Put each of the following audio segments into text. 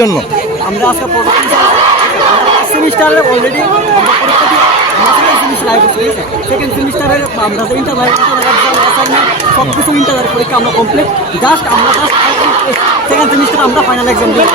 জন্য? আমরা আজকে সেমিস্টারে অলরেডি সেকেন্ড সেমিস্টারে আমরা সব কিছু ইন্টারভিউ পরীক্ষা আমরা কমপ্লিট জাস্ট সেকেন্ড সেমিস্টার আমরা ফাইনাল এক্সাম দিই।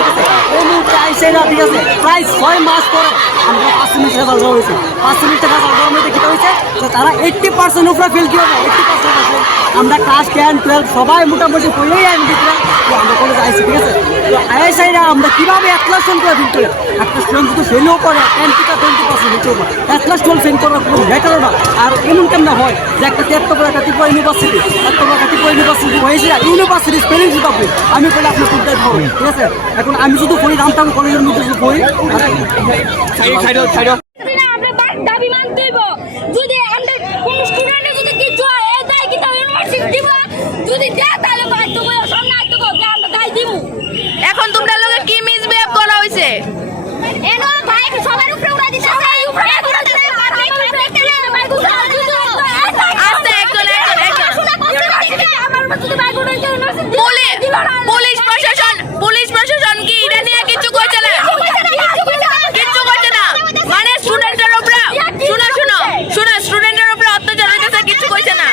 এই মুহূর্তে আইসেরা ঠিক আছে প্রায় 6 মাস পরে আমরা 5 সেমিস্টার রেজাল্ট দেওয়া হয়েছে। 5 সেমিস্টার রেজাল্ট দেওয়ার মধ্যে কী হয়েছে যে তারা 80% উপরে ফেল কী হবে 80% আমরা ক্লাস 10 12 সবাই মোটামুটি পড়লেই আমি দেখলাম আমরা কলেজে আইসি ঠিক আছে। তো আইএসআইরা আমরা কীভাবে 1,00,000 করে ফেল করে একটা স্টুডেন্ট যদি ফেলও করে 10 থেকে 20% হতে পারে 1,00,000 ফেল করার কোনো ব্যাটারও না। আর এমন কেমন হয় যে একটা ত্রিপুরা ইউনিভার্সিটি হয়েছে ইউনিভার্সিটি স্পেলিং হবে আমি বলে আপনার কোথায় হবে ঠিক আছে। এখন আমি শুধু পড়ি জানতাম কলেজের মধ্যে শুধু পড়ি দাবি মানতে হইব। যদি আমাদের কোন স্টুডেন্টে যদি কিছু হয় এই দায় কি ইউনিভার্সিটি দিব যদি দেয় তাহলে বাধ্য করে সামনে আইতে গো আমরা দায় দিব। এখন তোমরা লোকে কি মিসবিহেভ করা হইছে? এনো ভাই সবার উপরে উড়া দিতে চাই উপরে উড়া দিতে পুলিশ প্রশাসন কি এটা নিয়ে কিছু কইছে না? কিছু কইছে না মানে স্টুডেন্টের উপরে শোনো স্টুডেন্টের উপরে অত্যাচার হইতেছে কিছু কইছে না?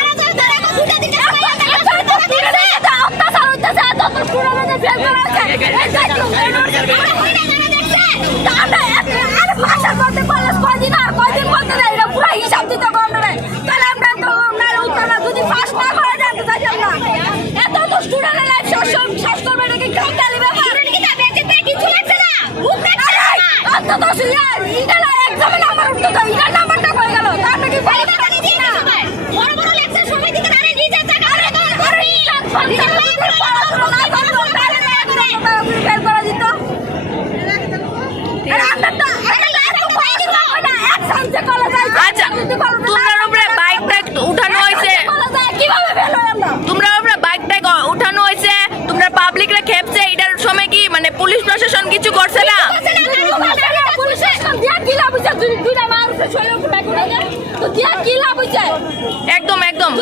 আচ্ছা তোমরা উপরে বাইক উঠানো হয়েছে উঠানো হয়েছে তোমরা পাবলিকরা খেপছে এটার সময় কি মানে পুলিশ প্রশাসন কিছু করছে না? একদম একদম একদম